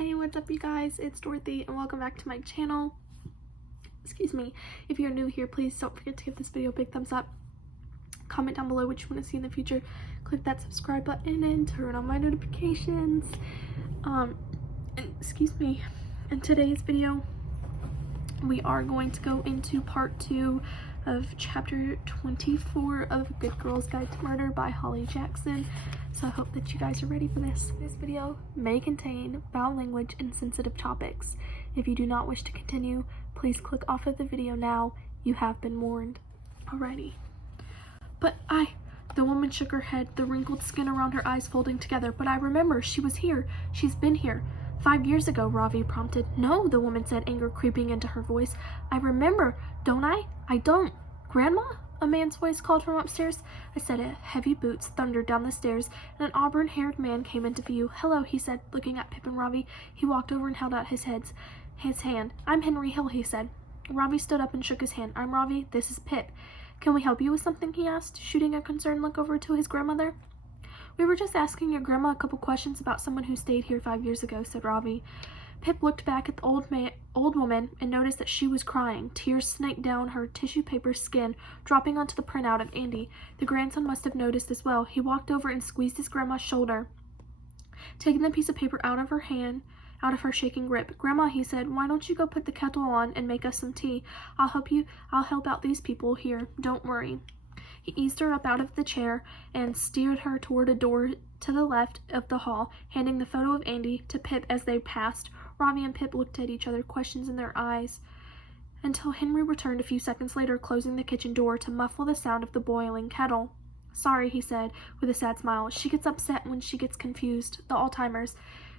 Hey, what's up you guys? It's Dorothy and welcome back to my channel. Excuse me. If you're new here, please don't forget to give this video a big thumbs up. Comment down below what you want to see in the future. Click that subscribe button and turn on my notifications. Excuse me. In today's video, we are going to go into part 2 of chapter 24 of Good Girl's Guide to Murder by Holly Jackson. So I hope that you guys are ready for this. This video may contain foul language and sensitive topics. If you do not wish to continue, please click off of the video now. You have been warned. Alrighty. But the woman shook her head, the wrinkled skin around her eyes folding together. But I remember, she was here. She's been here. 5 years ago, Ravi prompted. No, the woman said, anger creeping into her voice. I remember, don't I? I don't. Grandma? A man's voice called from upstairs. I said it. Heavy boots thundered down the stairs, and an auburn-haired man came into view. Hello, he said, looking at Pip and Ravi. He walked over and held out his hand. I'm Henry Hill, he said. Ravi stood up and shook his hand. I'm Ravi. This is Pip. Can we help you with something, he asked, shooting a concerned look over to his grandmother. We were just asking your grandma a couple questions about someone who stayed here 5 years ago, said Ravi. Pip looked back at the old woman and noticed that she was crying. Tears snaked down her tissue paper skin, dropping onto the printout of Andy. The grandson must have noticed as well. He walked over and squeezed his grandma's shoulder, taking the piece of paper out of her shaking grip. Grandma, he said, why don't you go put the kettle on and make us some tea? I'll help out these people here. Don't worry. He eased her up out of the chair and steered her toward a door to the left of the hall, handing the photo of Andy to Pip as they passed. Ravi and Pip looked at each other, questions in their eyes, until Henry returned a few seconds later, closing the kitchen door to muffle the sound of the boiling kettle. Sorry, he said, with a sad smile. She gets upset when she gets confused. The Alzheimer's.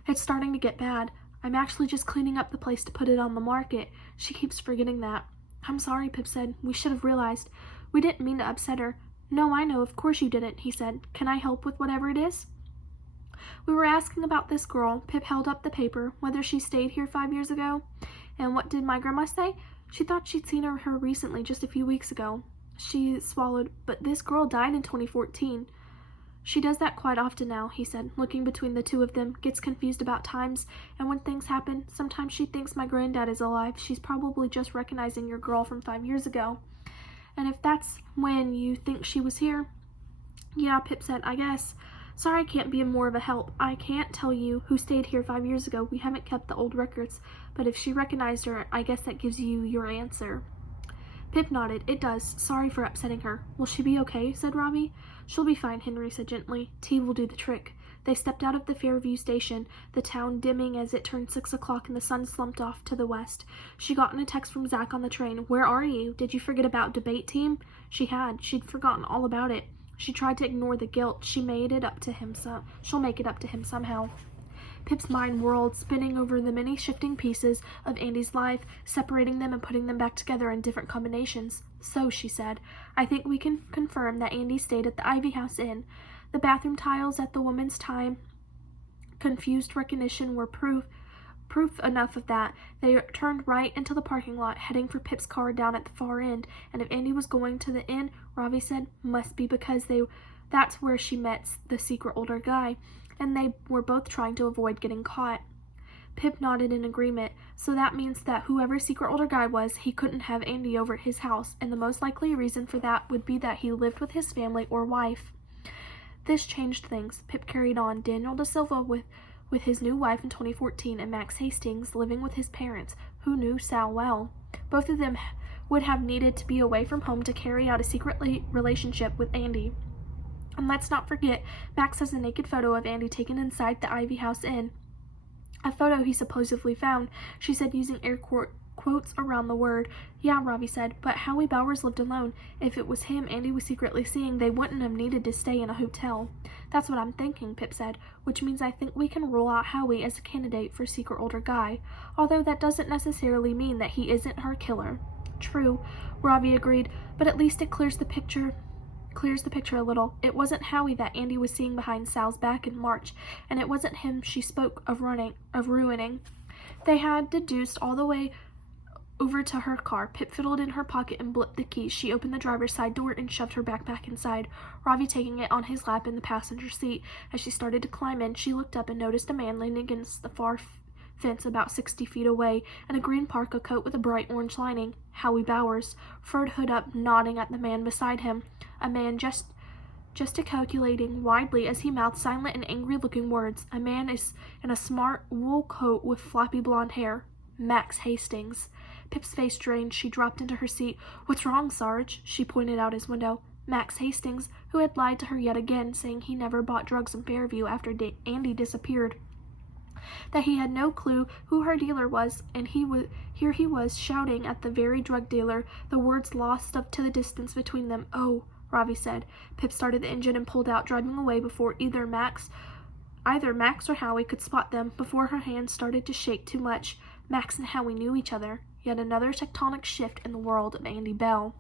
It's starting to get bad. I'm actually just cleaning up the place to put it on the market. She keeps forgetting that. I'm sorry, Pip said. We should have realized. We didn't mean to upset her. No, I know. Of course you didn't, he said. Can I help with whatever it is? We were asking about this girl. Pip held up the paper, whether she stayed here 5 years ago. And what did my grandma say? She thought she'd seen her recently, just a few weeks ago. She swallowed, but this girl died in 2014. She does that quite often now, he said, looking between the two of them, gets confused about times, and when things happen, sometimes she thinks my granddad is alive. She's probably just recognizing your girl from 5 years ago. And if that's when you think she was here? Yeah, Pip said, I guess. Sorry I can't be more of a help. I can't tell you who stayed here 5 years ago. We haven't kept the old records. But if she recognized her, I guess that gives you your answer. Pip nodded. It does. Sorry for upsetting her. Will she be okay? Said Ravi. She'll be fine, Henry said gently. Tea will do the trick. They stepped out of the Fairview station, the town dimming as it turned 6 o'clock and the sun slumped off to the west. She got in a text from Zach on the train. Where are you? Did you forget about debate team? She had. She'd forgotten all about it. She tried to ignore the guilt. She'll make it up to him somehow. Pip's mind whirled, spinning over the many shifting pieces of Andy's life, separating them and putting them back together in different combinations. So, she said, I think we can confirm that Andy stayed at the Ivy House Inn. The bathroom tiles at the woman's time confused recognition were proof enough of that. They turned right into the parking lot, heading for Pip's car down at the far end, and if Andy was going to the inn, Ravi said, must be because that's where she met the secret older guy, and they were both trying to avoid getting caught. Pip nodded in agreement. So that means that whoever secret older guy was, he couldn't have Andy over at his house, and the most likely reason for that would be that he lived with his family or wife. This changed things. Pip carried on. Daniel Da Silva with his new wife in 2014, and Max Hastings living with his parents, who knew Sal well. Both of them would have needed to be away from home to carry out a secret relationship with Andy. And let's not forget, Max has a naked photo of Andy taken inside the Ivy House Inn. A photo he supposedly found, she said, using air quotes around the word. Yeah, Ravi said, but Howie Bowers lived alone. If it was him Andy was secretly seeing, they wouldn't have needed to stay in a hotel. That's what I'm thinking, Pip said, which means I think we can rule out Howie as a candidate for secret older guy, although that doesn't necessarily mean that he isn't her killer. True, Ravi agreed, but at least it clears the picture a little. It wasn't Howie that Andy was seeing behind Sal's back in March, and it wasn't him she spoke of ruining. They had deduced all the way over to her car. Pip fiddled in her pocket and blipped the keys. She opened the driver's side door and shoved her backpack inside, Ravi taking it on his lap in the passenger seat. As she started to climb in, she looked up and noticed a man leaning against the far fence about 60 feet away, and a green parka coat with a bright orange lining. Howie Bowers, furred hood up, nodding at the man beside him. A man gesticulating widely as he mouthed silent and angry-looking words. A man is in a smart wool coat with floppy blonde hair. Max Hastings. Pip's face drained. She dropped into her seat. "What's wrong, Sarge?" She pointed out his window. Max Hastings, who had lied to her yet again, saying he never bought drugs in Fairview after Andy disappeared, that he had no clue who her dealer was, and here he was shouting at the very drug dealer, the words lost up to the distance between them. "Oh," Ravi said. Pip started the engine and pulled out, driving away before either Max or Howie could spot them, before her hands started to shake too much. Max and Howie knew each other. Yet another tectonic shift in the world of Andy Bell.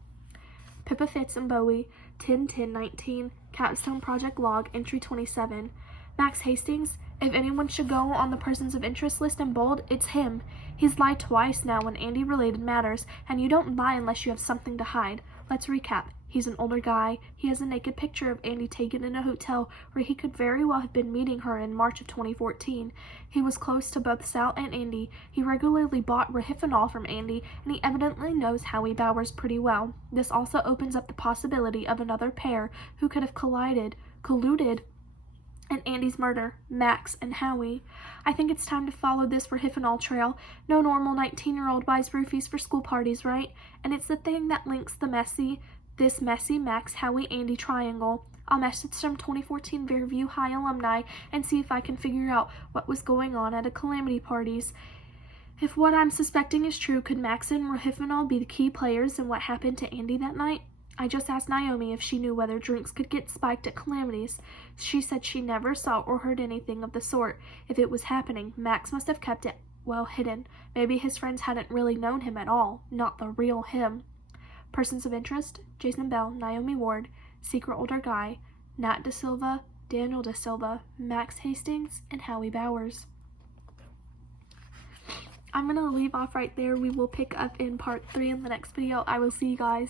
Pippa Fitz and Bowie, 10-10-19, Capstone Project Log, Entry 27. Max Hastings, if anyone should go on the persons of interest list in bold, it's him. He's lied twice now in Andy-related matters, and you don't lie unless you have something to hide. Let's recap. He's an older guy. He has a naked picture of Andy taken in a hotel where he could very well have been meeting her in March of 2014. He was close to both Sal and Andy. He regularly bought rohypnol from Andy, and he evidently knows Howie Bowers pretty well. This also opens up the possibility of another pair who could have colluded in Andy's murder, Max and Howie. I think it's time to follow this rohypnol trail. No normal 19-year-old buys roofies for school parties, right? And it's the thing that links this messy Max, Howie, Andy triangle. I'll message some 2014 Fairview High alumni and see if I can figure out what was going on at a calamity parties. If what I'm suspecting is true, could Max and rohypnol be the key players in what happened to Andy that night? I just asked Naomi if she knew whether drinks could get spiked at calamities. She said she never saw or heard anything of the sort. If it was happening, Max must have kept it well hidden. Maybe his friends hadn't really known him at all, not the real him. Persons of interest: Jason Bell, Naomi Ward, secret older guy, Nat Da Silva, Daniel Da Silva, Max Hastings, and Howie Bowers. I'm going to leave off right there. We will pick up in part 3 in the next video. I will see you guys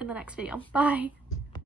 in the next video. Bye!